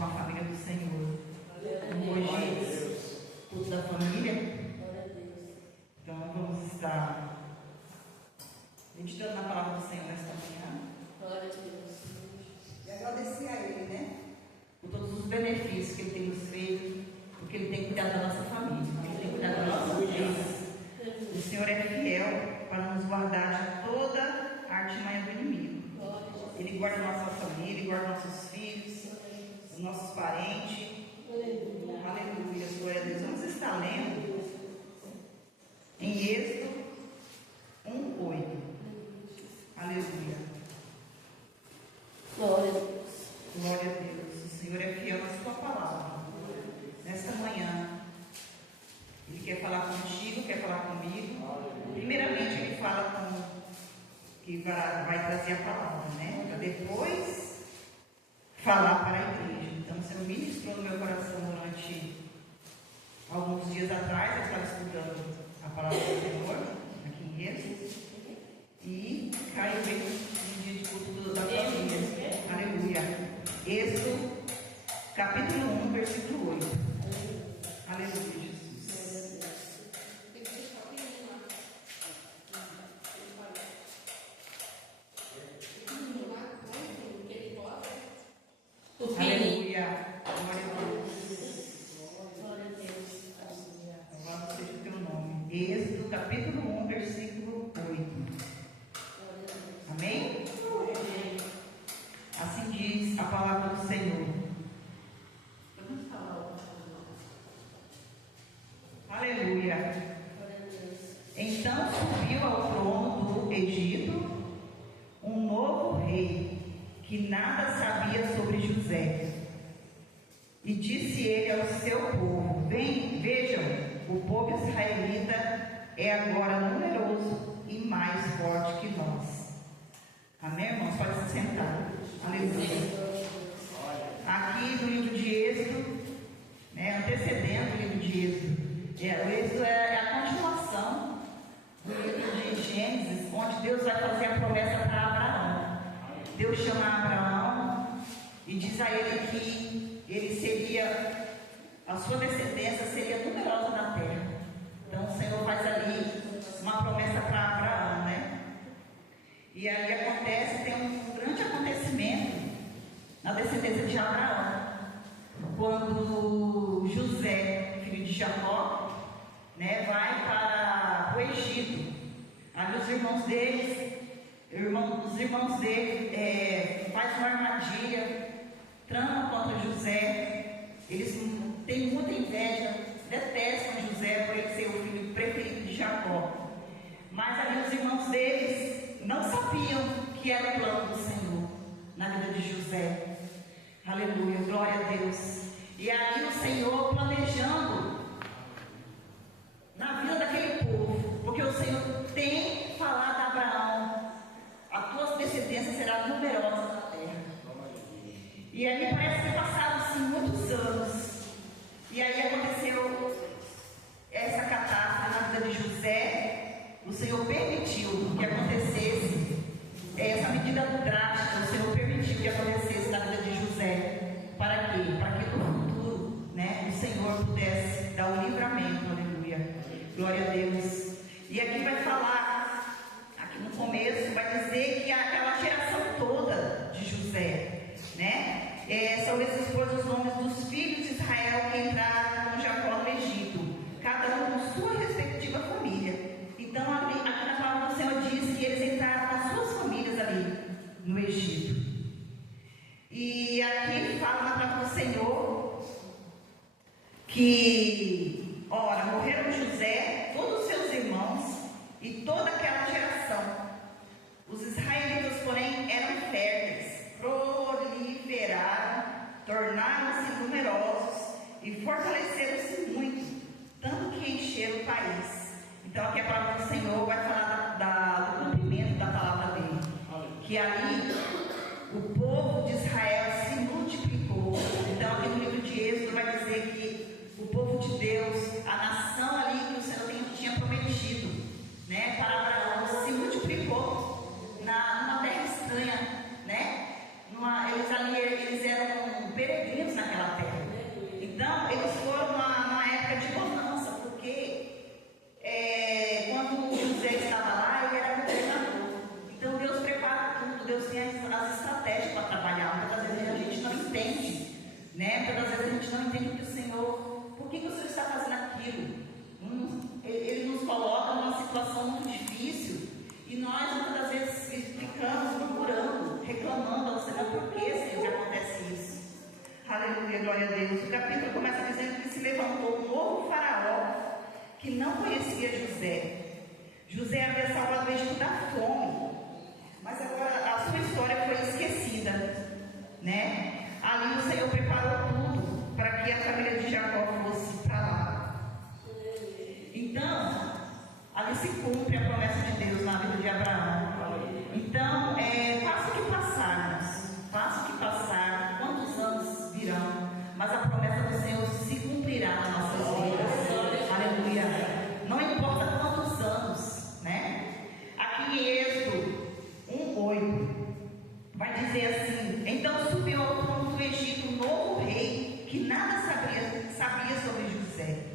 com a família do Senhor. Hoje, culto da família. Então vamos estar meditando na palavra do Senhor nesta manhã. Glória a Deus. E agradecer a Ele, né? Por todos os benefícios que Ele tem nos feito, porque Ele tem cuidado da nossa família, porque Ele tem cuidado da nossa vida. O Senhor é fiel para nos guardar de toda a artimanha do inimigo. Ele guarda a nossa família, Ele guarda nossos filhos, os nossos parentes. Aleluia, glória a Deus. Vamos estar lendo em Êxodo 1:8. Aleluia. Glória a Deus. Glória a Deus. O Senhor é fiel na sua palavra. Nesta manhã, Ele quer falar contigo, quer falar comigo. Primeiramente, Ele fala com que vai trazer a palavra, né? Para depois falar para a igreja. Então, o Senhor ministrou no meu coração durante alguns dias atrás. Eu estava estudando a palavra do Senhor aqui em Êxodo e caiu bem no dia de culto da família. Aleluia. Êxodo capítulo 1, versículo 8. Aleluia, Jesus. Aleluia. Glória a Deus. Glória a Deus. Louvado seja o teu nome. Êxodo capítulo 1, versículo 8. Amém? Assim diz a palavra do Senhor. Aleluia. Então subiu ao trono do Egito um novo rei, que nada sabia sobre José. E disse ele ao seu povo: vejam, o povo israelita é agora numeroso e mais forte que nós. Amém, irmãos? Pode se sentar. Aleluia. Aqui no livro de Êxodo, antecedendo o livro de Êxodo, o Êxodo é a continuação do livro de Gênesis, onde Deus vai fazer a promessa para Abraão. Deus chama Abraão e diz a ele que ele seria, a sua descendência seria numerosa na terra. Então o Senhor faz ali uma promessa para Abraão, né? E aí tem um grande acontecimento na descendência de Abraão, quando José, filho de Jacó, vai para o Egito. Ali os irmãos dele fazem uma armadilha, tramam contra José. Eles têm muita inveja, detestam José por ele ser o filho preferido de Jacó. Mas ali os irmãos deles não sabiam que era o plano do Senhor na vida de José. Aleluia, glória a Deus. E ali o Senhor planejando na vida daquele povo, porque o Senhor tem falado a Abraão: a tua descendência será numerosa na terra. E aí parece que passaram-se muitos anos, e aí aconteceu essa catástrofe na vida de José. O Senhor permitiu que acontecesse essa medida drástica. O Senhor permitiu que acontecesse na vida de José. Para quê? Para que no futuro, o Senhor pudesse dar o livramento. Aleluia. Glória a Deus. E aqui vai falar, aqui no começo, vai dizer que aquela geração toda de José, são esses os nomes dos filhos de Israel que entraram com Jacó no Egito, cada um com sua respectiva família. Então, aqui na palavra do Senhor diz que eles entraram com as suas famílias ali no Egito. E aqui fala na palavra do Senhor que, morreram José, todos os seus irmãos e toda aquela geração. Os israelitas, porém, eram férteis, proliferaram, tornaram-se numerosos e fortaleceram-se muito, tanto que encheram o país. Então aqui a palavra do Senhor vai falar do cumprimento da palavra dele, que ali o povo de Israel se multiplicou. Então aqui no livro de Êxodo vai dizer que o povo de Deus, a nação ali que o Senhor tinha prometido, para Abraão, se multiplicou numa terra estranha, eles eram peregrinos naquela daquela terra. Então, eles foram numa época de bonança, porque quando José estava lá, ele era governador. Então, Deus prepara tudo, Deus tem as estratégias para trabalhar. Muitas vezes a gente não entende, né? Muitas vezes a gente não entende o que o Senhor, por que o Senhor está fazendo aquilo? Ele nos coloca numa situação muito difícil e nós muitas vezes ficamos murmurando, reclamando ao Senhor, por que, Senhor, que acontece isso? Aleluia, glória a Deus. O capítulo começa dizendo que se levantou um novo faraó que não conhecia José. José havia salvado o Egito da fome, mas agora a sua história foi esquecida, né? Ali o Senhor preparou tudo para que a família de Jacó fosse para lá. Então, ali se cumpre a promessa de Deus na vida de Abraão. Então, faça o que passarmos, faça o que passar, quantos anos virão, mas a promessa do Senhor se cumprirá nas nossas vidas. Aleluia. Não importa quantos anos, né? Aqui em Êxodo 1:8 vai dizer assim: então subiu ao trono do Egito um novo rei que nada sabia sobre José.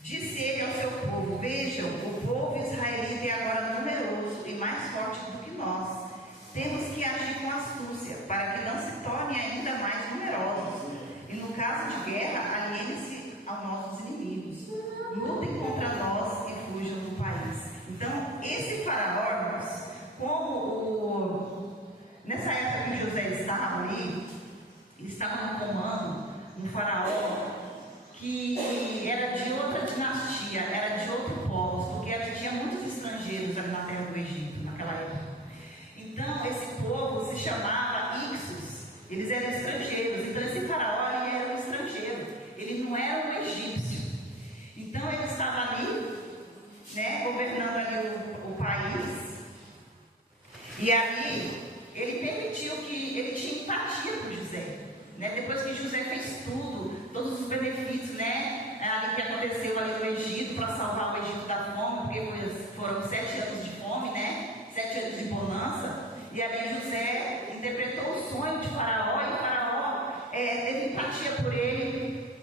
Disse ele ao seu povo: vejam, o povo israelita é agora numeroso e mais forte do que nós. Temos que agir com astúcia para que não se tornem ainda mais numerosos. E no caso de guerra, aliem-se aos nossos inimigos. Lutem contra nós e fujam do país. Então, esse faraó, nessa época que José estava ali, ele estava no comando, um faraó que era de outra dinastia, era de outro povo, porque tinha muitos estrangeiros ali na terra do Egito, naquela época. Então, esse povo se chamava Ixos, eles eram estrangeiros. Então, esse faraó ele era um estrangeiro, ele não era um egípcio. Então, ele estava ali, né, governando ali o país, e ali ele permitiu que ele tinha empatia por José. Né? Depois que José fez tudo, todos os benefícios, né, ali que aconteceu ali no Egito, para salvar o Egito da fome, porque foram 7 anos de fome, né, 7 anos de bonança, e ali José interpretou o sonho de Faraó, e o Faraó teve empatia por ele,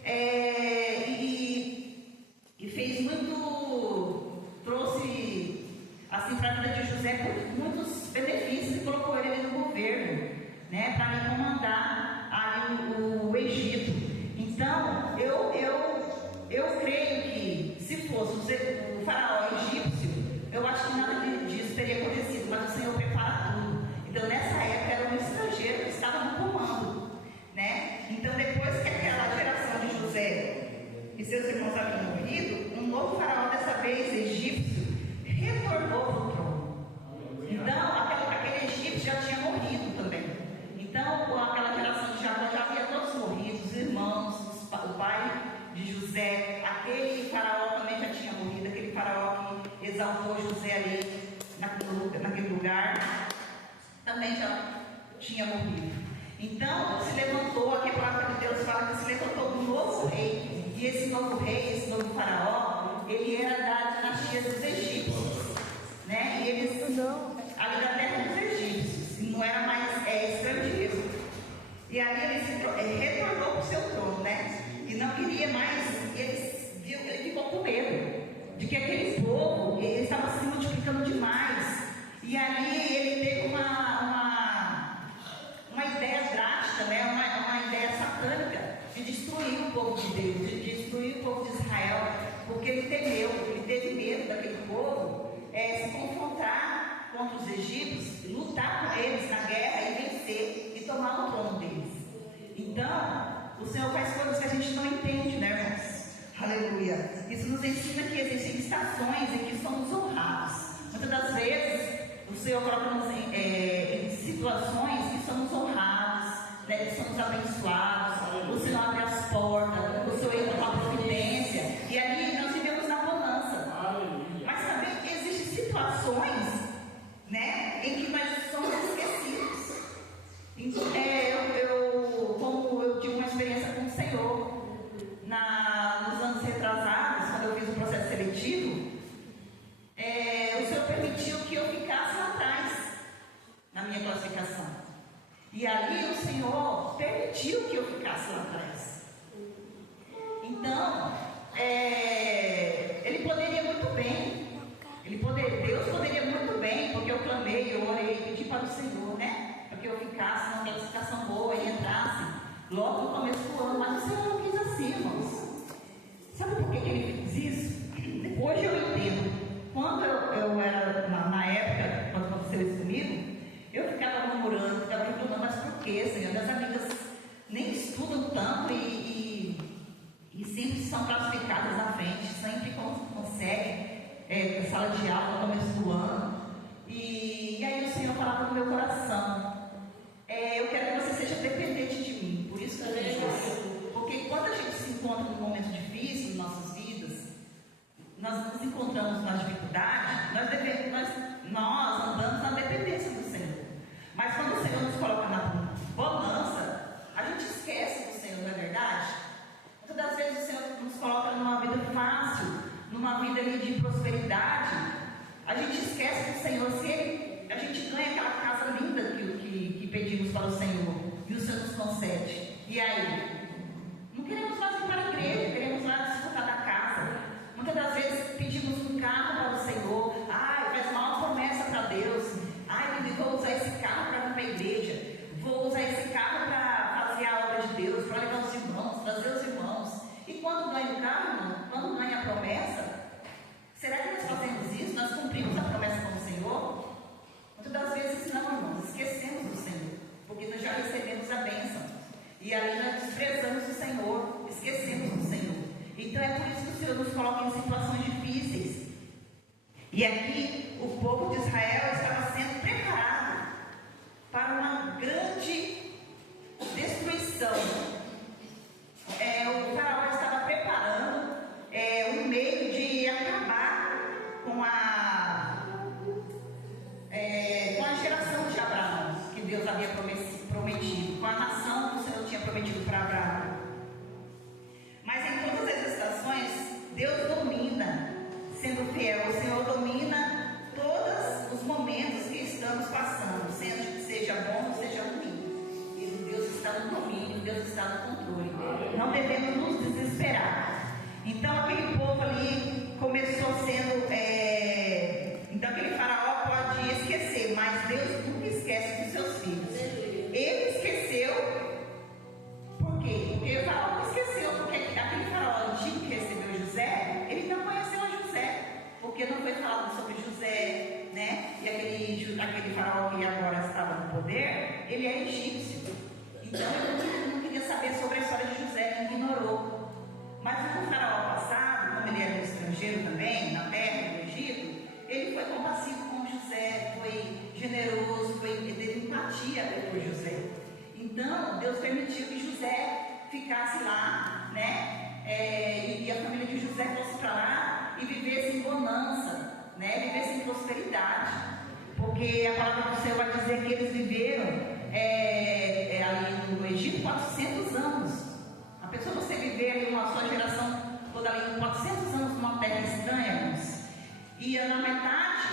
e fez muito, trouxe assim para a vida de José muitos benefícios, e colocou ele no governo, né, para comandar o Egito. Então, eu creio que se fosse o faraó egípcio, eu acho que nada disso teria acontecido, mas o Senhor prepara tudo. Então, nessa época era um estrangeiro que estava no comando, né? Então, depois que aquela geração de José e seus irmãos haviam morrido, um novo faraó, dessa vez egípcio, retornou para o trono. Então, aquele egípcio já tinha morrido também. Então, aquela geração de Jacó já havia todos morrido, os irmãos, o pai de José, aquele faraó também já tinha morrido, aquele faraó que exaltou José ali naquele lugar, também já tinha morrido. Então, se levantou, aqui a palavra de Deus fala que se levantou um novo rei, e esse novo rei, esse novo faraó, ele era da dinastia dos egípcios, né? E eles, ali da terra dos egípcios, não era mais estrangeiro. E ali ele retornou para o seu trono, né? E não queria mais, ele ficou com medo de que aquele povo estava se multiplicando demais. E ali ele teve uma ideia drástica, né? uma ideia satânica de destruir o povo de Deus, de destruir o povo de Israel, porque ele teve medo daquele povo se confrontar contra os egípcios, lutar com eles na guerra e vencer e tomar o trono deles. Então, o Senhor faz coisas que a gente não entende, né, irmãos? Aleluia. Isso nos ensina que existem estações em que somos honrados. Muitas das vezes, o Senhor coloca-nos em situações que somos honrados, né, que somos abençoados. O Senhor abre as portas, o Senhor entra com a providência, e ali nós vivemos na bonança. Mas também existem situações, né, em que nós somos esquecidos. Então, como eu tive uma experiência com o Senhor nos anos retrasados, quando eu fiz o processo seletivo, o Senhor permitiu que eu ficasse lá atrás na minha classificação. E ali permitiu que eu ficasse lá atrás. Então, ele poderia muito bem, Deus poderia muito bem, porque eu clamei, eu orei, pedi para o Senhor, né? Para que eu ficasse numa classificação boa e entrasse logo no começo do ano, mas o Senhor não quis assim, irmãos. Sabe por que ele fez isso? Hoje eu entendo. Quando eu era, na época, quando aconteceu isso comigo, eu ficava murmurando, ficava reclamando, mas por que, Senhor? Minhas amigas nem estudam tanto e sempre são classificadas na frente, sempre conseguem sala de aula no começo do ano. E aí o Senhor falava no meu coração, eu quero que você seja dependente de mim. Por isso que eu fiz isso. Porque quando a gente se encontra num momento difícil em nossas vidas, nós nos encontramos na dificuldade, nós andamos na dependência do Senhor. Mas quando o Senhor nos coloca na bonança, a gente esquece do Senhor, não é verdade? Muitas das vezes o Senhor nos coloca numa vida fácil, numa vida ali de prosperidade, a gente esquece do Senhor. Se a gente ganha aquela casa linda que pedimos para o Senhor, e o Senhor nos concede, e aí? Não queremos mais ir para a igreja, queremos mais desfrutar da casa. Muitas das vezes pedimos um carro para o Senhor, faz uma promessa para Deus, vou usar esse carro para vir para a igreja, vou usar esse carro para fazer a obra de Deus, para levar os irmãos, trazer os irmãos. E quando ganha o carro, irmão, quando ganha a promessa, será que nós fazemos isso? Nós cumprimos a promessa com o Senhor? Muitas das vezes não, irmãos, esquecemos do Senhor, porque nós já recebemos a bênção, e ali nós desprezamos o Senhor, esquecemos do Senhor. Então é por isso que o Senhor nos coloca em situações difíceis. E aqui o povo de Israel estava sendo preparado para uma grande destruição. O faraó estava preparando um meio de acabar com a geração de Abraão, que Deus havia prometido, com a nação que o Senhor tinha prometido para Abraão. Mas em todas as estações, Deus domina, sendo fiel. O Senhor domina todos os momentos que estamos passando, seja bom ou seja ruim. E Deus está no domínio, Deus está no controle. Não devemos nos desesperar. Então aquele povo ali começou sendo... Então aquele faraó pode esquecer, mas Deus nunca esquece dos seus filhos. Ele esqueceu. Por quê? Porque o faraó não esqueceu, porque aquele faraó antigo que recebeu José, ele não conheceu a José, porque não foi falado sobre José, né? E aquele faraó que agora estava no poder, ele é egípcio. Então ele não queria saber sobre a história de José, ele ignorou. Mas o faraó passado, como ele era um estrangeiro também, na terra do Egito, ele foi compassivo com José, foi generoso, teve empatia por José. Então, Deus permitiu que José ficasse lá, né? E a família de José fosse para lá e vivesse em bonança, né? Vivesse em prosperidade. Porque a palavra do Senhor vai dizer que eles viveram ali no Egito 400 anos. A pessoa, você viver ali uma sua geração toda ali 400 anos numa terra estranha, irmãos. E na metade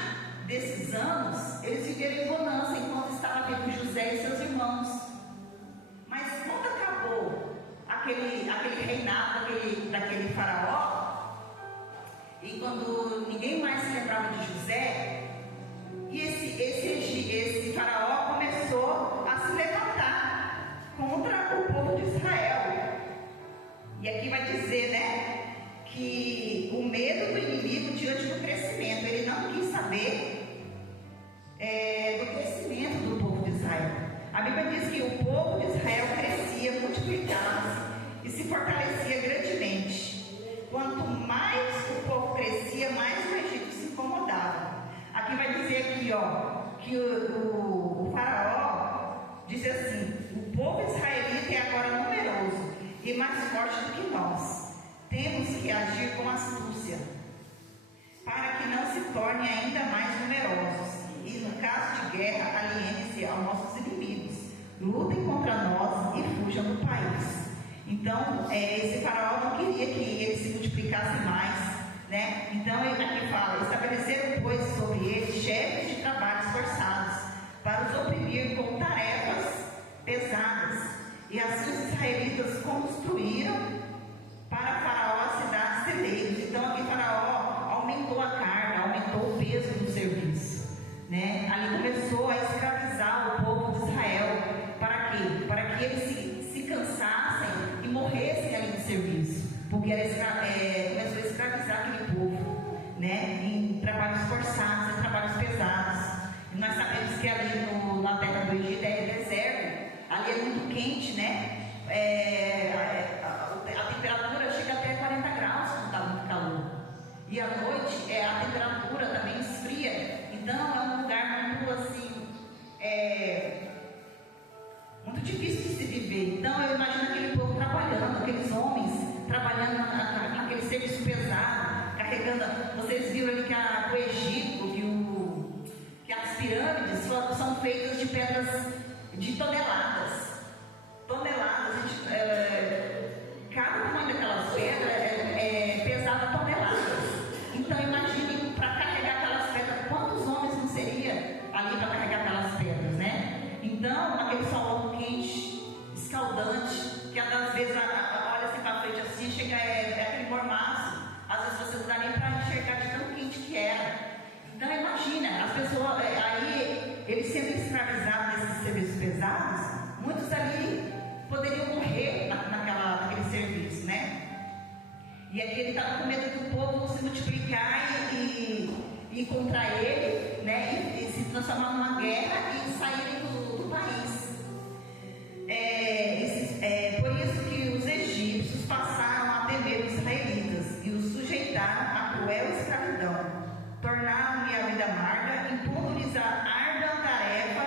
desses anos, eles viveram em bonança enquanto estava vivo José e seus irmãos. Mas quando acabou aquele reinado daquele faraó, e quando ninguém mais se lembrava de José, e esse faraó começou a se levantar contra o povo de Israel. E aqui vai dizer, né, que o medo do inimigo diante do crescimento, ele não quis saber do crescimento do povo de Israel. A Bíblia diz que o povo de Israel crescia, multiplicava-se e se fortalecia grandemente. Quanto mais o povo crescia, mais o Egito se incomodava. Aqui vai dizer aqui, que o faraó disse assim: o povo israelita é agora numeroso e mais forte do que nós. Temos que agir com astúcia, para que não se tornem ainda mais numerosos. E no caso de guerra, alienem-se aos nossos inimigos, lutem contra nós e fujam do país. Então, esse faraó não queria que ele se multiplicasse mais, né? Então, aqui fala: estabeleceram, pois, sobre ele chefes de trabalhos forçados, para os oprimir com tarefas pesadas, E assim os israelitas construíram para Faraó a cidade de celeiros. Então aqui Faraó aumentou a carga, aumentou o peso do serviço, né? Ali começou a escravizar o povo de Israel. Para quê? Para que eles se cansassem e morressem ali no serviço, porque começou a escravizar aquele povo, né? Em trabalhos forçados, em trabalhos pesados. E nós sabemos que ali na terra do Egito é deserto, ali é muito quente, né? A temperatura chega até 40 graus quando está muito calor. E à noite a temperatura também esfria. Então é um lugar muito assim, muito difícil de se viver. Então eu imagino aquele povo trabalhando, aqueles homens trabalhando naquele serviço pesado, carregando. Vocês viram ali que o Egito, que as pirâmides são feitas de pedras de toneladas. Cada tamanho daquelas pedras pesava toneladas. Então imagine, para carregar aquelas pedras, quantos homens não seria ali para carregar aquelas pedras, né? Então, aquele sol quente, escaldante, que às vezes olha assim para frente assim, chega aquele mormaço. Às vezes você não dá nem para enxergar de tão quente que era. Então imagina, as pessoas aí, eles sendo escravizados nesses serviços pesados, muitos ali poderiam morrer naquele serviço, né? E aqui ele estava com medo do povo se multiplicar e contra ele, né? E se transformar numa guerra e saírem do país. Por isso que os egípcios passaram a temer os israelitas e os sujeitaram à cruel escravidão. Tornaram-lhe a vida amarga, impondo-lhes a árdua tarefa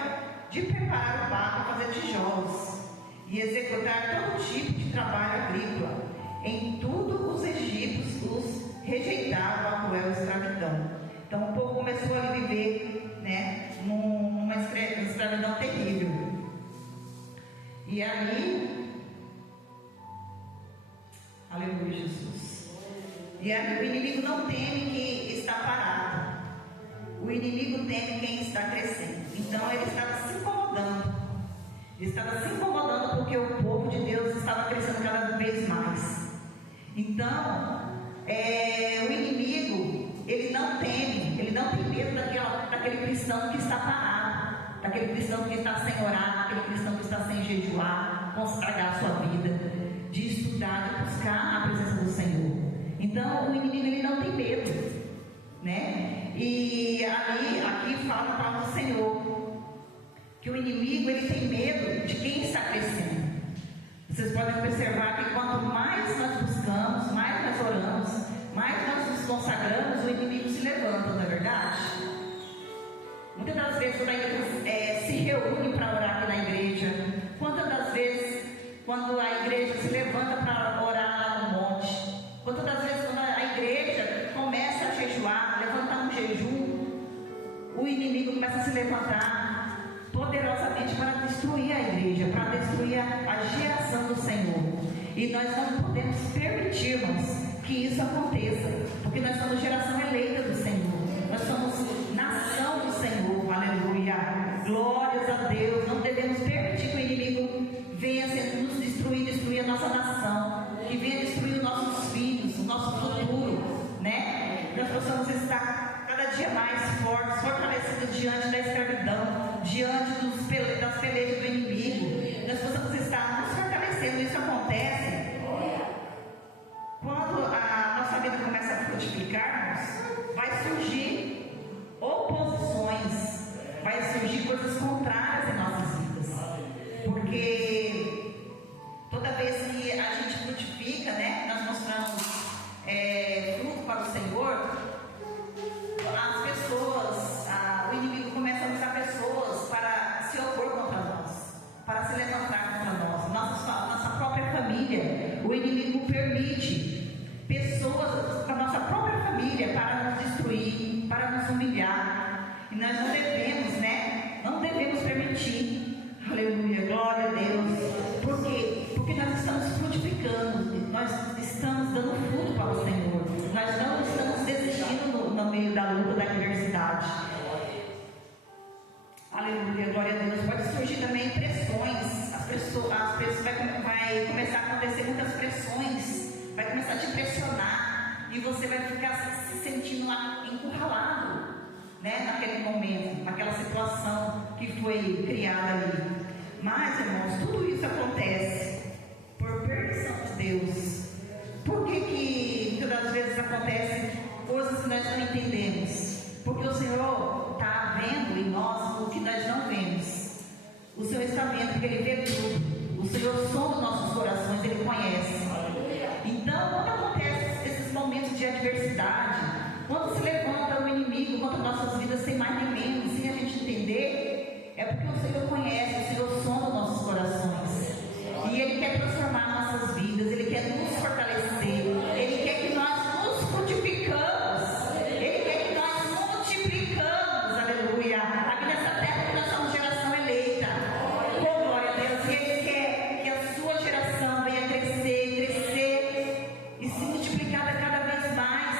de preparar o barro para fazer tijolos e executar todo tipo de trabalho agrícola. Em tudo os egípcios os rejeitavam a cruel escravidão. Então o povo começou a viver, né, numa escravidão terrível. E aí, aleluia, Jesus. E aí o inimigo não teme quem está parado. O inimigo teme quem está crescendo. Então ele estava se incomodando. Ele estava se incomodando porque o povo de Deus estava crescendo cada vez mais. Então, o inimigo, ele não teme, ele não tem medo daquele cristão que está parado, daquele cristão que está sem orar, daquele cristão que está sem jejuar, consagrar a sua vida, de estudar, de buscar a presença do Senhor. Então, o inimigo, ele não tem medo, né? E aqui fala a palavra do Senhor, que o inimigo, ele tem medo de quem está crescendo. Vocês podem observar que quanto mais nós buscamos, mais nós oramos, mais nós nos consagramos, o inimigo se levanta, não é verdade? Muitas das vezes quando a igreja se reúne para orar aqui na igreja, quantas das vezes quando a igreja se levanta para orar lá no monte, quantas das vezes quando a igreja começa a jejuar, levantar um jejum, o inimigo começa a se levantar poderosamente para destruir a igreja, para destruir a geração do Senhor. E nós não podemos permitirmos que isso aconteça, porque nós somos geração eleita do Senhor, nós somos nação do Senhor, aleluia, glórias a Deus. Não devemos permitir que o inimigo venha nos destruir a nossa nação, que venha destruir os nossos filhos, o nosso futuro, né? Nós possamos estar cada dia mais fortes, fortalecidos diante da escravidão, diante das pelejas do inimigo. Nós possamos estar nos fortalecendo. Isso acontece quando a nossa vida começa a frutificarmos. Vai surgir oposições, vai surgir coisas contrárias em nossas vidas, porque toda vez que a gente frutifica, né, nós mostramos fruto para o Senhor, as pessoas, o inimigo começa a usar pessoas para se opor contra nós, para se levantar contra nós, nossa própria família. O inimigo permite pessoas da nossa própria família para nos destruir, para nos humilhar, e nós não devemos, né? Não devemos permitir. Aleluia, glória a Deus. Por quê? Porque nós estamos frutificando, nós estamos dando fruto para o Senhor, nós não estamos desistindo no meio da luta, da adversidade. Aleluia, glória a Deus. Pode surgir também pressões, as pessoas vai vai começar a acontecer muitas pressões, vai começar a te pressionar e você vai ficar se sentindo encurralado, né, naquele momento, naquela situação que foi criada ali. Mas, irmãos, tudo isso acontece por permissão de Deus. Por que muitas das vezes acontecem coisas que nós não entendemos? Porque o Senhor está vendo em nós o que nós não vemos. O Senhor está vendo porque Ele vê tudo. O Senhor sonda os nossos corações, Ele conhece. Então, quando acontecem esses momentos de adversidade, quando se levanta o inimigo contra nossas vidas sem mais nem menos, sem a gente entender, é porque o Senhor conhece, o Senhor sonda os nossos corações. E Ele quer transformar nossas vidas, Ele quer nos fortalecer, Ele quer que nós nos frutificamos, Ele quer que nós multiplicamos, aleluia. Aqui nessa terra que nós somos geração eleita, com glória a Deus, e Ele quer que a sua geração venha crescer e se multiplicar cada vez mais.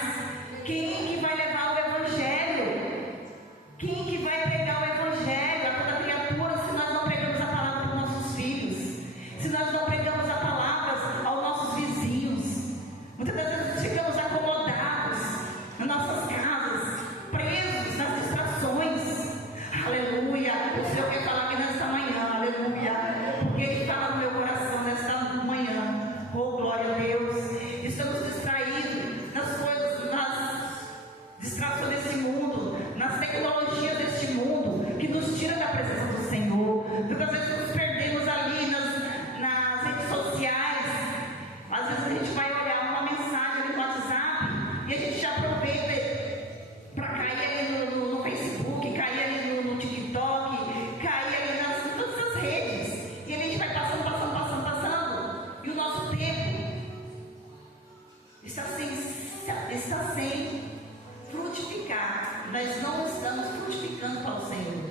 Quem que vai levar o Evangelho? Quem que vai pregar o Evangelho a toda criatura se nós não pregamos a palavra para os nossos filhos? Se nós não pregamos a palavra aos nossos vizinhos? Muitas das vezes ficamos acomodados nas nossas casas, presos nas distrações. Aleluia! O Senhor quer falar aqui nesta manhã, aleluia! Porque Ele fala no meu coração nesta manhã. Oh, glória a Deus! Estamos distraídos nas coisas, nas distrações desse mundo, nas tecnologias deste mundo, que nos tira da presença do Senhor. Muitas vezes nos perdemos ali nas redes sociais. Às vezes a gente vai olhar uma mensagem ali no WhatsApp e a gente já aproveita para cair ali no Facebook, cair ali no TikTok, cair ali nas todas as redes. E a gente vai passando. E o nosso tempo está sem frutificar. Nós não estamos frutificando para o Senhor.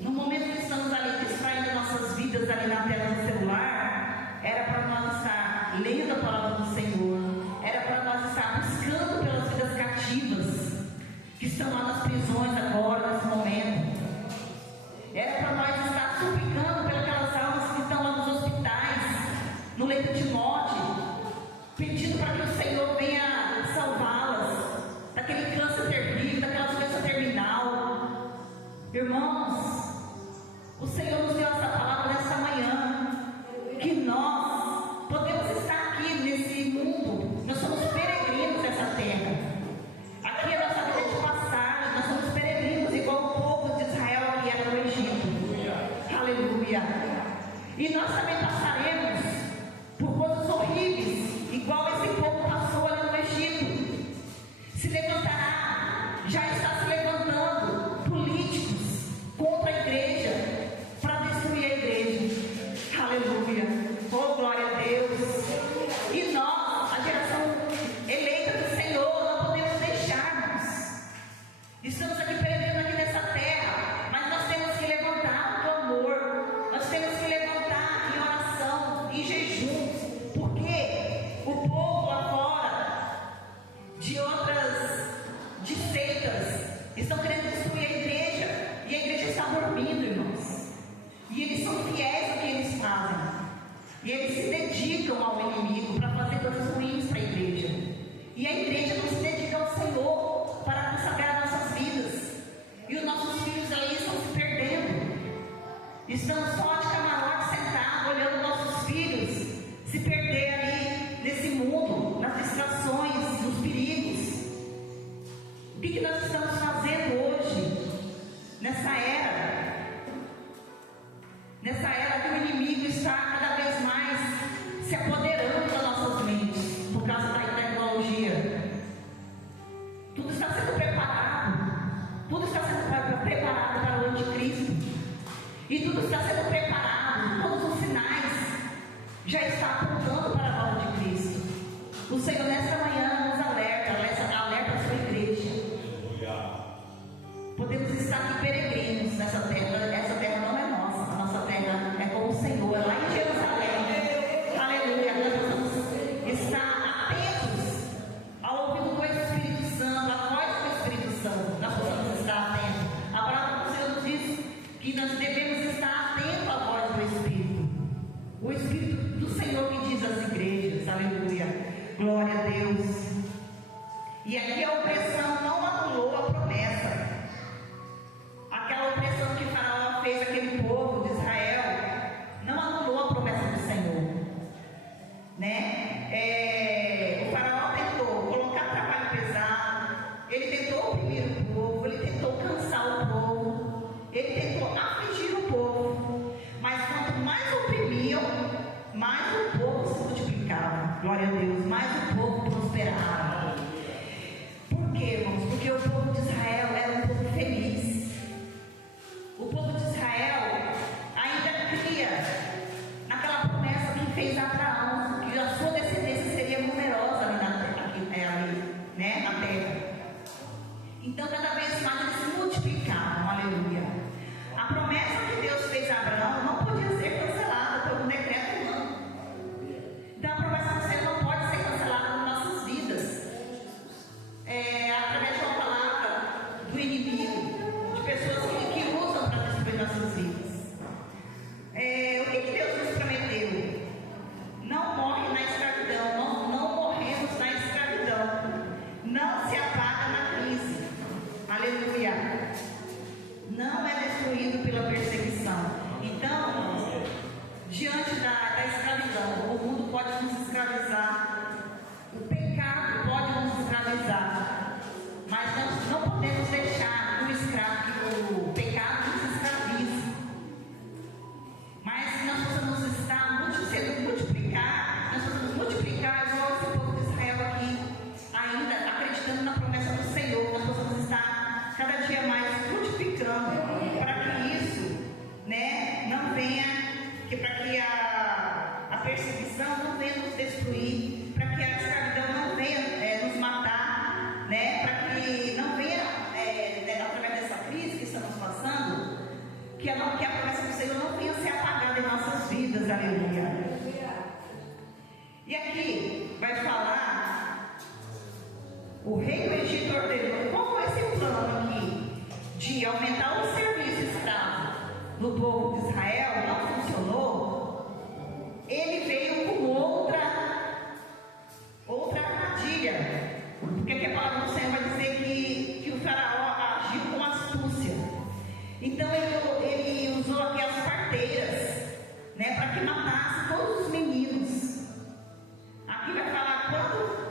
No momento que estamos ali distraindo nossas vidas ali na tela do celular, era para nós estar lendo a palavra do Senhor, era para nós estar buscando pelas vidas cativas que estão lá nas prisões agora, nesse momento. Era para nós estar suplicando pelas almas que estão lá nos hospitais, no leito de morte, pedindo para que o Senhor venha salvá-las daquele câncer terrível, daquela doença terminal. Irmãos, o Senhor nos deu essa palavra nessa manhã, que nós podemos estar aqui nesse mundo. Nós somos peregrinos nessa terra. Aqui é a nossa vida de passagem. Nós somos peregrinos, igual o povo de Israel que era no Egito. Aleluia. E nós também passaremos por coisas horríveis, igual esse povo passou ali no Egito. Se levantará, já está se levantando políticos contra a igreja, para destruir a igreja. Aleluia. Oh, glória a Deus. E nós, a geração eleita do Senhor, não podemos deixar-nos. Estamos aqui peregrinando aqui nessa terra, mas nós temos que levantar o clamor, nós temos que levantar em oração, em jejum, porque o povo lá fora, de seitas, estão querendo destruir a igreja, e a igreja está dormindo, irmãos. E eles são fiéis ao que eles fazem, e eles se dedicam ao inimigo para fazer coisas ruins para a igreja. E a igreja não se dedica ao Senhor para consagrar nossas vidas. E os nossos filhos ali estão se perdendo. Estamos só de camarote sentado, olhando nossos filhos se perder ali nesse mundo, nas distrações, nos perigos. O que nós estamos fazendo hoje, nessa era? Nessa era que o inimigo está cada vez mais se apoderando das nossas mentes, por causa da tecnologia. Tudo está sendo preparado para o anticristo, e tudo está sendo preparado do Senhor que diz às igrejas, aleluia, glória a Deus. E aqui a opressão não anulou a promessa. Aquela opressão que Faraó fez àquele povo de Israel não anulou a promessa do Senhor, né? O Faraó tentou colocar trabalho pesado, ele tentou oprimir o povo, ele tentou cansar o povo, ele tentou afligir o povo, mas quanto mais oprimiam, mais o povo se multiplicava, glória a Deus, mais o povo prosperava. Por quê, irmãos? Porque o povo de Israel era um povo feliz. O povo de Israel ainda cria naquela promessa que fez Abraão, que a sua descendência seria numerosa ali na terra. Então, cada vez mais eles se multiplicavam, aleluia. A promessa que Deus fez a Abraão não podia ser cancelada por um decreto humano. Então, a promessa do Senhor não pode ser cancelada nas nossas vidas, através de uma palavra do inimigo, de pessoas que usam para destruir nossas vidas. O que Deus nos prometeu? Não morre na escravidão, não morremos na escravidão, não se apaga na crise, aleluia, não é destruído pela perseguição. Então, diante da escravidão, o mundo pode nos escravizar, o pecado pode nos escravizar, mas nós não podemos deixar o pecado nos escravize. Mas nós possamos multiplicar, nós possamos multiplicar igual esse povo de Israel aqui, ainda acreditando na promessa do Senhor, nós possamos estar cada dia mais multiplicando, para que isso, né, não venha, para que a perseguição não venha nos destruir, para que a escravidão não venha nos matar, né, para que não venha, através dessa crise que estamos passando, que a promessa do Senhor não venha ser apagada em nossas vidas, aleluia. E aqui vai falar, o rei do Egito ordenou, qual foi esse plano aqui? De aumentar o serviço escravo do povo de Israel, não funcionou. Ele veio com outra armadilha, porque aqui a palavra do Senhor vai dizer que o Faraó agiu com astúcia. Então ele usou aqui as parteiras, né, para que matasse todos os meninos. Aqui vai falar, quando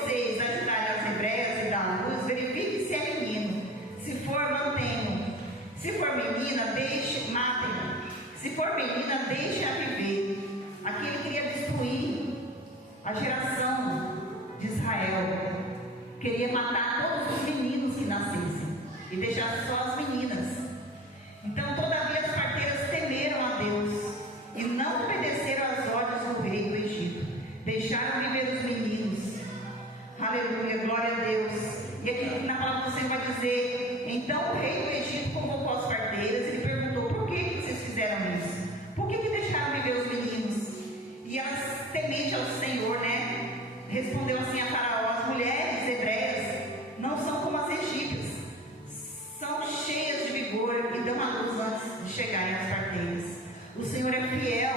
vocês ajudarem as hebreias e dar luz, verifique se é menino. Se for, mantenham. Se for menina, matem. Se for menina, deixe-a viver. Aqui ele queria destruir a geração de Israel. Queria matar todos os meninos que nascessem e deixar só as meninas. Então, todavia, as parteiras temeram a Deus e não obedeceram às ordens do rei do Egito. Deixaram viver os meninos. Aleluia, glória a Deus. E aqui na palavra do Senhor vai dizer: então o rei do Egito convocou as parteiras e lhe perguntou: por que vocês fizeram isso? Por que deixaram viver os meninos? E elas, temente ao Senhor, né, respondeu assim a Faraó: as mulheres hebreias não são como as egípcias, são cheias de vigor e dão a luz antes de chegarem às parteiras. O Senhor é fiel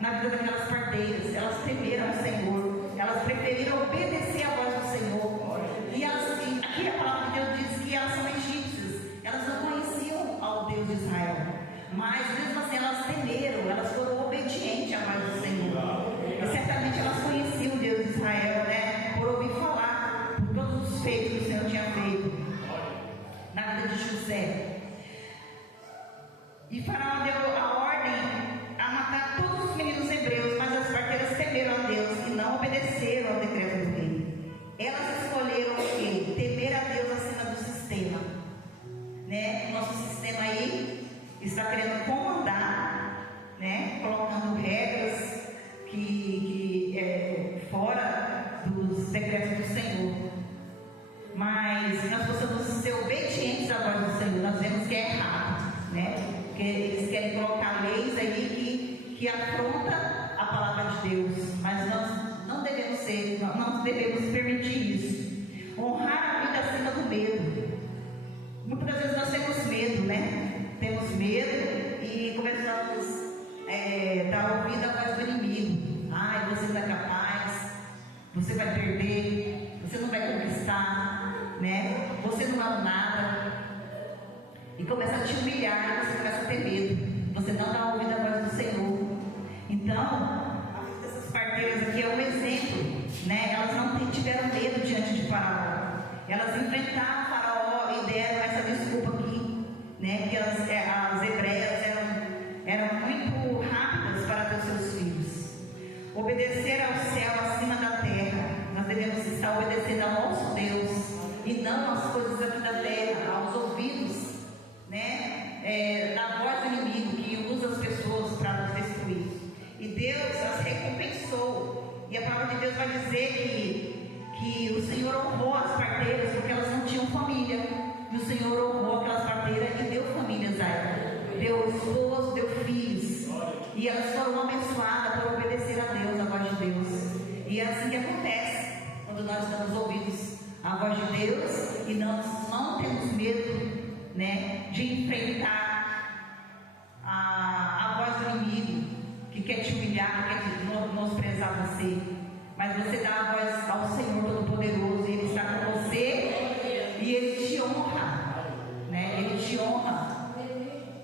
na vida daquelas parteiras. Elas temeram o Senhor, elas preferiram obedecer à voz do Senhor. E aqui a palavra de Deus diz que elas são egípcias, elas não conheciam ao Deus de Israel, mas mesmo assim elas temeram, elas foram obedientes à voz do Senhor. E certamente elas conheciam o Deus de Israel, né, por ouvir falar, por todos os feitos que o Senhor tinha feito na vida de José. E Faraó deu a ordem a matar todos os meninos hebreus, mas as parteiras temeram a Deus e não obedeceram ao decreto do rei. Elas escolheram o quê? Temer a Deus acima do sistema, né? Nosso sistema aí está querendo comandar, né, colocando regras que fora dos decretos do Senhor. Mas nós possamos ser obedientes à voz do Senhor. Nós vemos que é errado, né? Porque eles querem colocar leis aí que afronta a palavra de Deus, mas nós não devemos permitir isso. Honrar a vida acima do medo. Muitas vezes nós temos medo, né? Temos medo e começamos a dar ouvido à voz do inimigo. Então, essas parteiras aqui é um exemplo, né? Elas não tiveram medo diante de Faraó. Elas enfrentaram Faraó e deram essa desculpa aqui, né? Que as hebreias eram muito rápidas para ter seus filhos. Obedecer ao céu acima da terra. Nós devemos estar obedecendo ao nosso Deus e não às coisas aqui da terra, aos ouvidos, né? Na voz do inimigo que usa as pessoas para nos destruir. E Deus as recompensou. E a palavra de Deus vai dizer que o Senhor honrou as parteiras porque elas não tinham família. E o Senhor honrou aquelas parteiras e deu famílias a elas. Deu esposo, deu filhos. E elas foram abençoadas por obedecer a Deus, a voz de Deus. E é assim que acontece quando nós damos ouvidos à voz de Deus e nós não temos medo, né, de enfrentar a voz do inimigo que quer te humilhar, que quer menosprezar você. Mas você dá a voz ao Senhor Todo-Poderoso e Ele está com você e Ele te honra, né? Ele te honra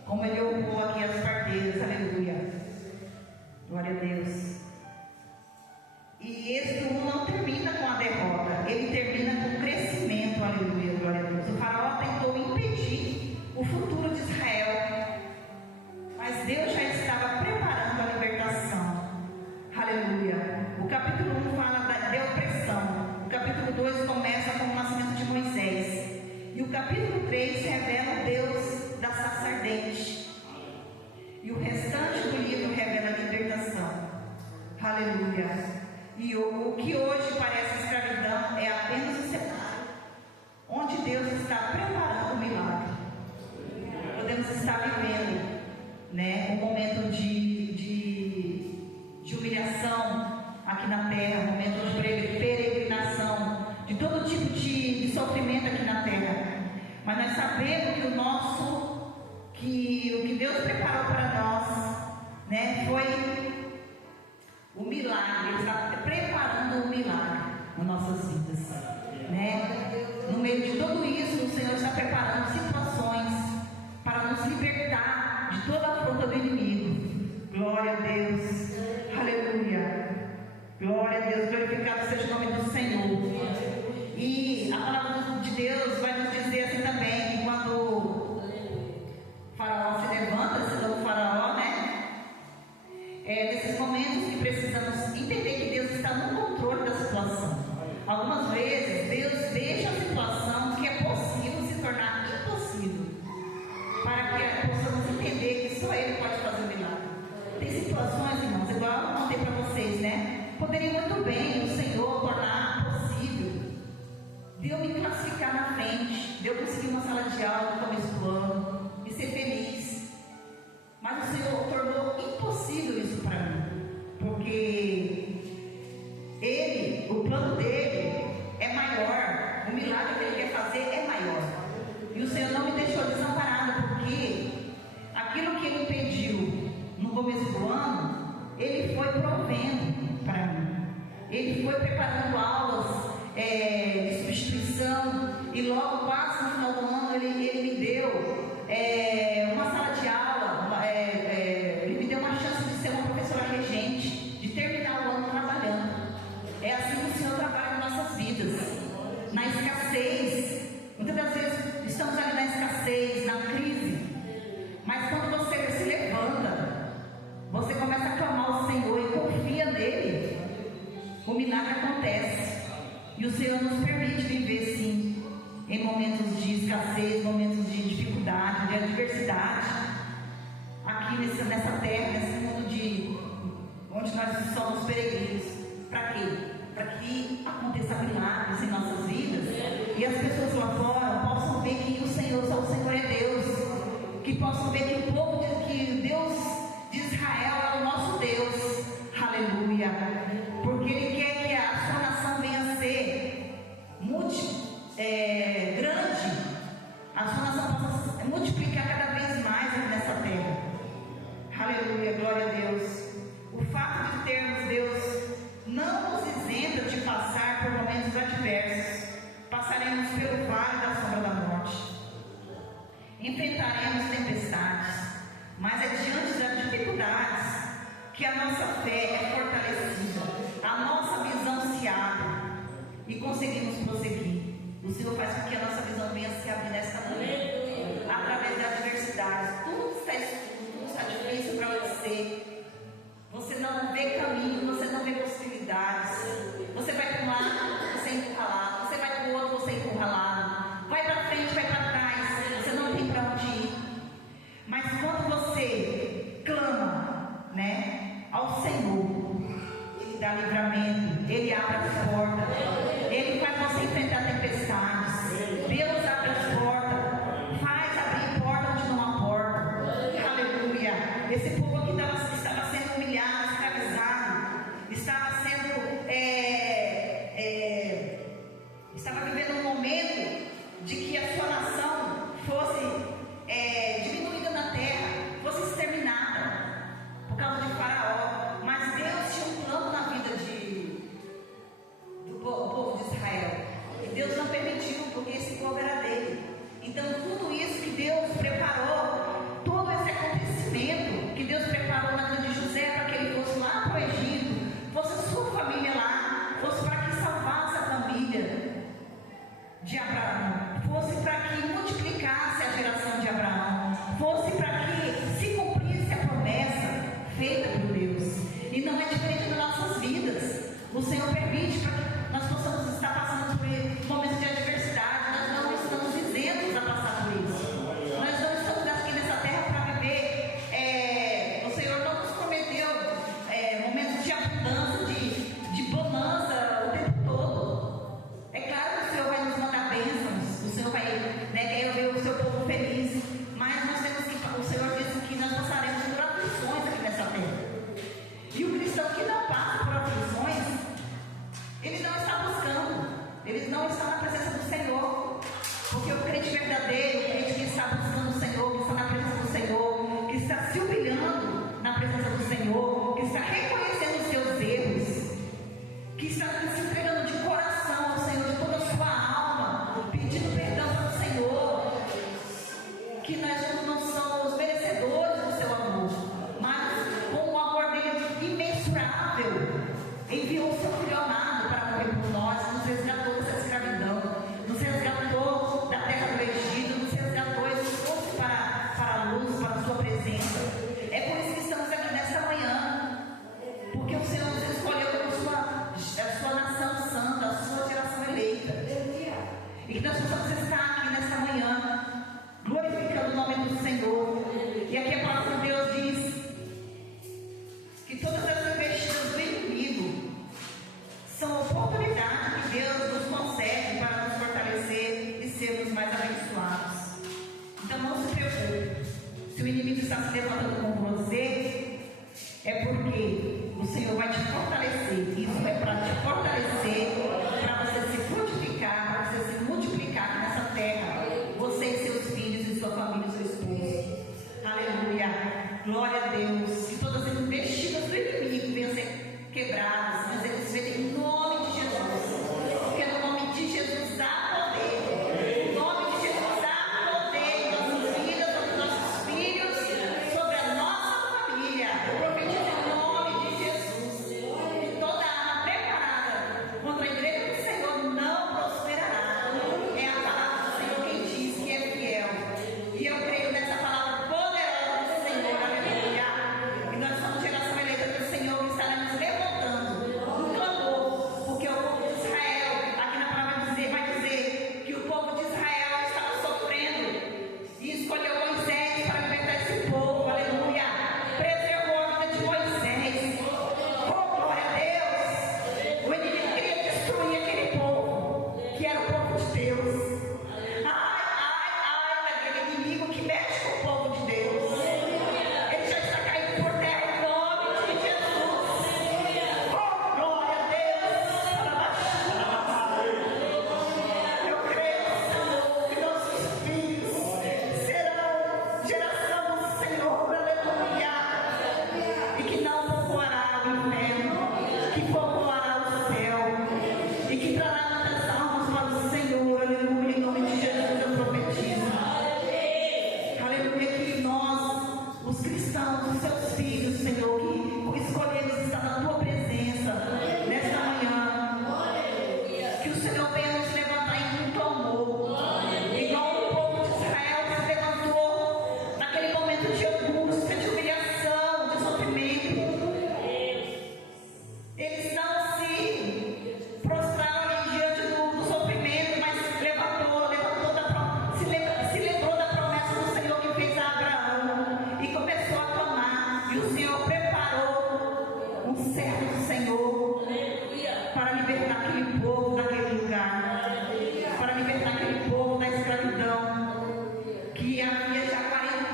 como Ele honrou aqui as parteiras. Aleluia, glória a Deus. E Êxodo 1 não termina com a derrota, ele termina com o crescimento. Aleluia, glória a Deus. O faraó tentou impedir o futuro de Israel, mas Deus já estava preparando a libertação. Aleluia. O capítulo 1 fala da opressão. O capítulo 2 começa com o nascimento de Moisés. E o capítulo 3 revela o Deus da sarça ardente. E o restante do livro revela a libertação. Aleluia. E o que hoje parece escravidão é apenas o cenário onde Deus está preparando o milagre. Podemos estar vivendo, né, um momento de humilhação aqui na terra, um momento de peregrinação, de todo tipo de sofrimento aqui na terra. Mas nós sabemos que o que Deus preparou para nós, né, foi o milagre. Ele está preparando o milagre nas nossas vidas, né? No meio de tudo isso, o Senhor está preparando situações para nos libertar de toda a afronta do inimigo. Glória a Deus, aleluia, glória a Deus, glorificado seja o nome do Senhor. E a palavra de Deus vai nos dizer assim também, que quando o faraó se levanta, esse novo faraó, né? Nesses momentos que precisamos entender que Deus está no controle da situação. Algumas vezes Deus deixa a situação que é possível se tornar impossível, para que possamos entender que só Ele pode fazer o milagre. Tem situações, irmãos, igual eu contei para vocês, né? Poderia muito bem o Senhor tornar possível de eu me classificar na frente, de eu conseguir uma sala de aula no começo do ano e ser feliz. Mas o Senhor tornou impossível isso para mim, porque o plano dele é maior, o milagre que ele quer fazer é maior. E o Senhor não me deixou desamparada, porque aquilo que ele pediu no começo do ano, ele foi provendo para mim. Ele foi preparando aulas de substituição, e logo quase no final do ano ele me deu uma sala de aula, ele me deu uma chance de ser uma professora regente, de terminar o ano trabalhando. É assim que o Senhor trabalha em nossas vidas, na escassez. Muitas das vezes estamos ali na escassez, na crise, mas quando você se levanta, você começa a clamar ao Senhor e confia nele, o milagre acontece. E o Senhor nos permite viver sim em momentos de escassez, momentos de dificuldade, de adversidade, aqui nessa terra, nesse mundo onde nós somos peregrinos. Para quê? Para que aconteça milagres em nossas vidas e as pessoas lá fora possam ver que o Senhor, só o Senhor é Deus, que possam ver que o povo que Deus de Israel é o nosso Deus. Aleluia, porque Ele quer que a sua nação venha a ser grande, a sua nação possa multiplicar cada vez mais nessa terra. Aleluia, glória a Deus. O fato de termos Deus não nos isenta de passar por momentos adversos. Passaremos pelo vale da sombra da morte, enfrentaremos tempestades, mas é diante das dificuldades que a nossa fé é fortalecida, a nossa visão se abre e conseguimos prosseguir. O Senhor faz com que a nossa visão venha se abrir nesta noite, através da adversidade. Tudo está escuro, tudo está difícil para você. Você não vê caminho, você não vê possibilidades. Você vai para um lado, você empurra lá. Você vai para o outro, você empurra lá. Vai para frente, vai para trás. Você não tem para onde ir. Mas quando você clama, né, ao Senhor, Ele dá livramento, Ele abre as portas, Ele faz você enfrentar tempestades. Deus abre as portas, faz abrir porta onde não há porta. Aleluia. Esse povo aqui estava sendo humilhado, escravizado, estava vivendo um momento de que a sua nação fosse diminuída na terra, fosse exterminada por causa de Faraó. Mas Deus tinha um plano na vida do povo de Israel, e Deus não permitiu, porque esse povo era dele. Então tudo isso que Deus preparou, todo esse acontecimento que Deus preparou na vida de José, para que ele fosse lá para o Egito, fosse a sua família lá, fosse para que salvasse a família de Abraão, fosse para que multiplicasse a geração de Abraão, fosse para que se cumprisse a promessa feita por Deus. E não é diferente das nossas vidas. O Senhor permite para que nós possamos estar passando por momentos de adversidade. Nós não estamos isentos a passar por isso. Nós não estamos aqui nessa terra para viver. O Senhor não nos prometeu momentos de abundância, de bonança o tempo todo. É claro que o Senhor vai nos mandar bênçãos, o Senhor vai querer ver o seu povo feliz, mas nós temos que, o Senhor disse que nós passaremos por aflições aqui nessa terra. E o cristão que não passa por aflições, ele não está buscando, ele não está na presença do Senhor. Porque o crente verdadeiro, o crente que está buscando o Senhor, que está na presença do Senhor, que está se humilhando na presença do Senhor, que está reconhecendo os seus erros, que está se entregando de coração ao Senhor, de toda a sua alma, pedindo perdão para o Senhor, que nós não somos merecedores do seu amor, mas com o amor dele imensurável, enviou o seu filho amado para morrer por nós, nos resgatou dessa escravidão, nos resgatou da terra do Egito, nos resgatou e nos trouxe para a luz, para a sua presença. É por isso que estamos aqui nesta manhã, porque o Senhor nos escolheu como a sua nação santa, a sua geração eleita, e que nós possamos estar aqui nesta manhã glorificando o nome do Senhor. E aqui a palavra de Deus diz que todas as investidas do inimigo são oportunidades que Deus nos concede para nos fortalecer e sermos mais abençoados. Então não se preocupe, se o inimigo está se levantando com você, é porque o Senhor vai te fortalecer. Isso é para te fortalecer, para você se frutificar, para você se multiplicar aqui nessa terra, você e seus filhos e sua família e seu esposo. Aleluia, glória a Deus. Que todas as investidas do inimigo venham ser quebradas, mas eles venham em nome de Jesus, porque no nome de Jesus há poder. No nome de Jesus há poder em nossas vidas, sobre nossos filhos, sobre a nossa família. Eu profetizo em nome de Jesus que toda arma preparada contra a igreja do Senhor não prosperará. É a palavra do Senhor quem diz que é fiel, e eu creio nessa palavra poderosa do Senhor. Aleluia. E nós somos geração eleita do Senhor, que estaremos levantando Senhor Aleluia. para libertar aquele povo daquele lugar, para libertar aquele povo da escravidão, que havia já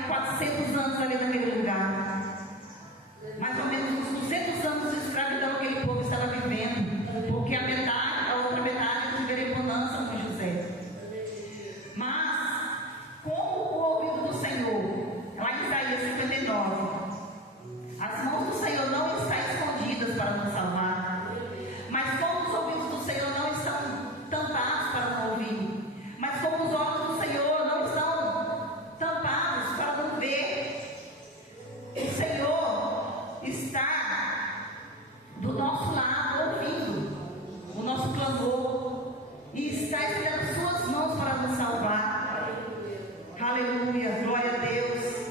400 anos ali naquele lugar. Mais ou menos uns 200 anos de escravidão aquele povo estava vivendo, porque a outra metade viveria em bonança com José. Mas, como o ouvido do Senhor, lá em Isaías 59, as mãos do Senhor não estão escondidas para nos salvar, mas como os ouvidos do Senhor não estão tampados para não ouvir, mas como os olhos do Senhor não estão tampados para não ver, o Senhor está do nosso lado ouvindo o nosso clamor e está estendendo suas mãos para nos salvar. Aleluia, glória a Deus.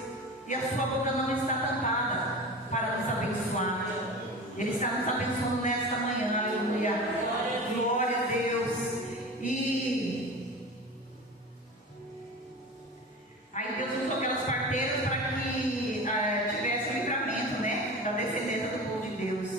E a sua boca não está tampada para nos abençoar. Ele está nos abençoando nesta manhã, aleluia. Glória a Deus. E aí Deus usou aquelas parteiras para que tivesse o livramento, né, da descendência do povo de Deus.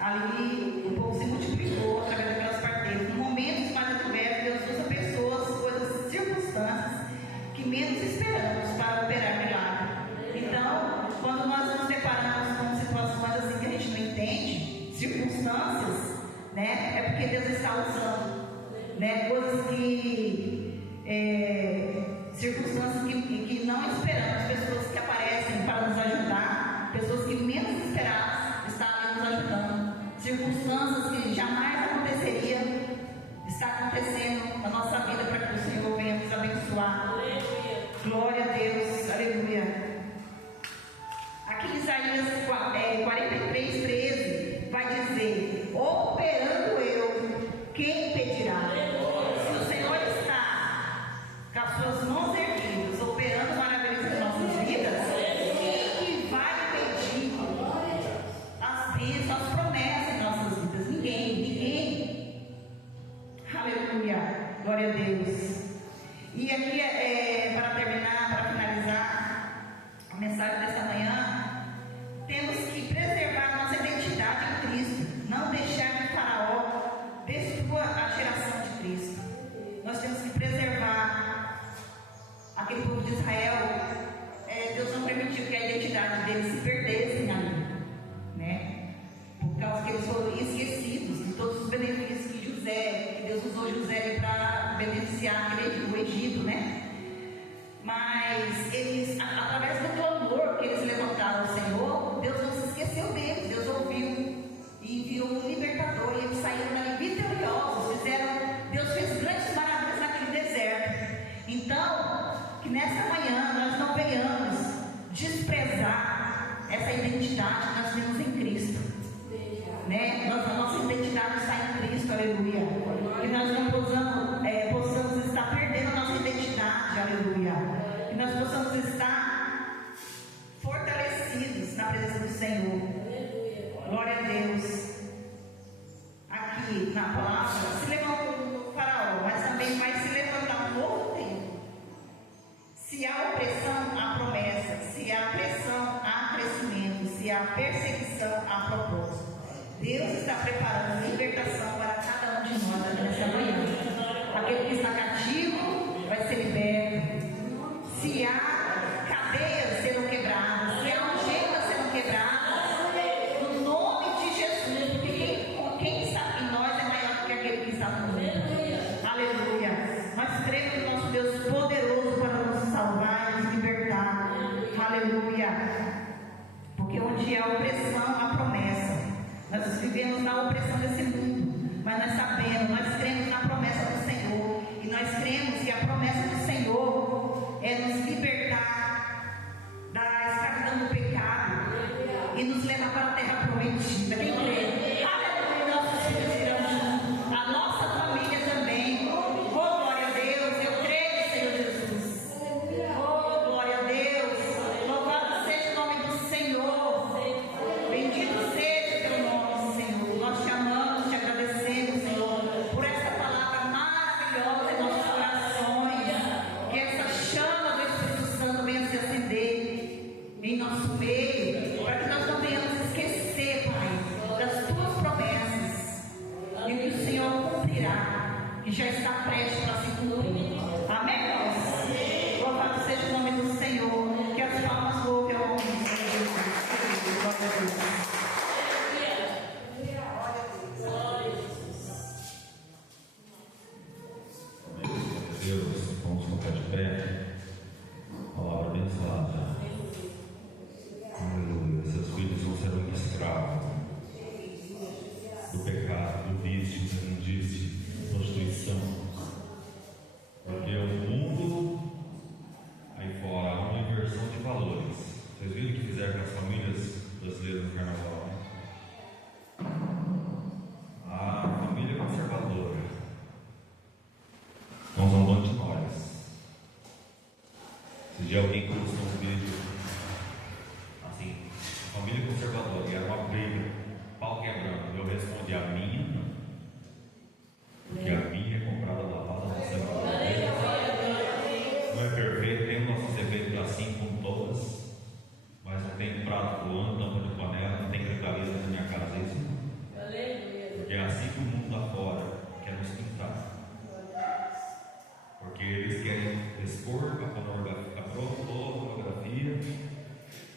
Ali o povo se multiplicou através daquelas parteiras. No momento mais adverso, Deus usa pessoas, coisas, circunstâncias que menos esperamos para operar milagre. Então, quando nós nos deparamos com situações assim que a gente não entende, circunstâncias, né, é porque Deus está usando, né, coisas circunstâncias que não esperamos, pessoas que aparecem para nos ajudar, pessoas que menos esperávamos estão ali nos ajudando, circunstâncias que jamais aconteceria, está acontecendo na nossa vida para que o Senhor venha nos abençoar. Glória a Deus, aleluia. Aqui em Isaías 43, 13 vai dizer: operando eu, quem impedirá? Se o Senhor está com as suas mãos erguidas, operando maravilhas em nossas vidas, quem que vai impedir as bênçãos, as promessas em nossas vidas? Ninguém. Aleluia, glória a Deus. E aqui, para terminar, para finalizar a mensagem desta manhã, temos que preservar nossa identidade em Cristo, não deixar que o Faraó destrua a geração de Cristo. Nós temos que preservar aquele povo de Israel. Deus não permitiu que a identidade deles se perdesse ali, né? Por causa que eles foram esquecidos de todos os benefícios que Deus usou José para beneficiar o Egito, né? Mas eles, através do clamor que eles levantaram ao Senhor, Deus não se esqueceu deles. Deus ouviu e enviou um libertador, e eles saíram dali vitoriosos. Deus fez grandes maravilhas naquele deserto. Então, que nessa manhã nós não venhamos desprezar essa identidade que nós temos em Cristo, né? A nossa identidade está em Cristo, aleluia. Que nós não possamos estar perdendo a nossa identidade, aleluia. Que nós possamos estar fortalecidos na presença do Senhor. Glória a Deus. Aqui na palavra se levantou o Faraó, mas também vai se levantar um novo tempo. Se há opressão, há promessa. Se há pressão, há crescimento. Se há perseguição, há propósito. Deus está preparando libertação para cada um de nós nessa manhã. Aquele que está cativo vai ser liberto. Se há cadeias sendo quebradas, se há algemas sendo quebradas, no nome de Jesus, porque quem está em nós é maior do que aquele que está no mundo. Aleluia. Nós cremos no nosso Deus poderoso para nos salvar e nos libertar. Aleluia. Porque onde há opressão, há promessa. Nós vivemos na opressão desse mundo, mas nós sabemos, nós cremos na promessa do Senhor, e nós cremos que a promessa do Senhor é nos libertar da escravidão do pecado e nos levar para a terra prometida. Quem crê? Aleluia, nossos filhos irão juntos, a nossa família também. Oh, glória a Deus, eu creio, Senhor Jesus. Oh, glória a Deus, louvado seja o nome do Senhor, bendito seja. Nós te amamos, te agradecemos, Senhor, por essa palavra maravilhosa em nossos corações. Que essa chama do Espírito Santo venha se acender em nosso meio, para que nós não venhamos esquecer, Pai, das de alguém que começou um vídeo assim, família conservadora, e era uma briga, pau quebrando. Eu respondi: a minha não, porque a minha é comprada, lavada, não sei o que. Não é perfeito, tem nossos eventos assim como todas, mas não tem prato voando, tampa de panela, não tem gritaria na minha casa, é isso não. Porque é assim que o mundo lá fora quer nos pintar. Porque eles querem expor a pornografia,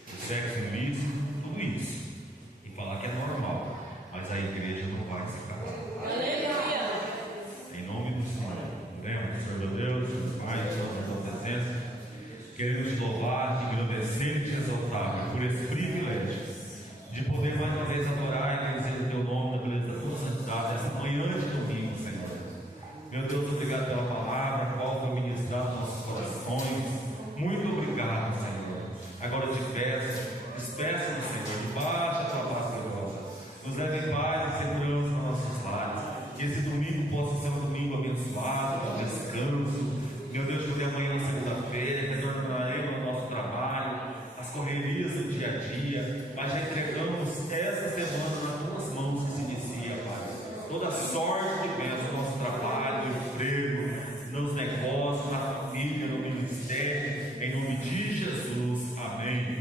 o sexo ilícito, tudo isso, e falar que é normal, mas a igreja não vai se calar. Em nome do Senhor, oremos. Senhor meu Deus, Pai, na tua presença, queremos te louvar, te agradecer e te exaltar por esse privilégio de poder mais uma vez adorar e agradecer o teu nome, da beleza da tua santidade, essa manhã de domingo, Senhor. Meu Deus, obrigado pela palavra, a qual foi ministrada nos nossos corações. Muito obrigado, Senhor. Agora eu te peço, despeça-nos, Senhor, debaixo da tua paz gloriosa. Nos leve em paz e segurança nos nossos lares. Que esse domingo possa ser um domingo abençoado, um descanso. Meu Deus, que amanhã na segunda-feira retornaremos ao nosso trabalho, as correrias do dia a dia, mas já entregamos essa semana nas tuas mãos que se inicia, Pai. Toda sorte de bênção no nosso trabalho, no emprego, nos negócios, na família, no ministério, em nome de Jesus. Amém.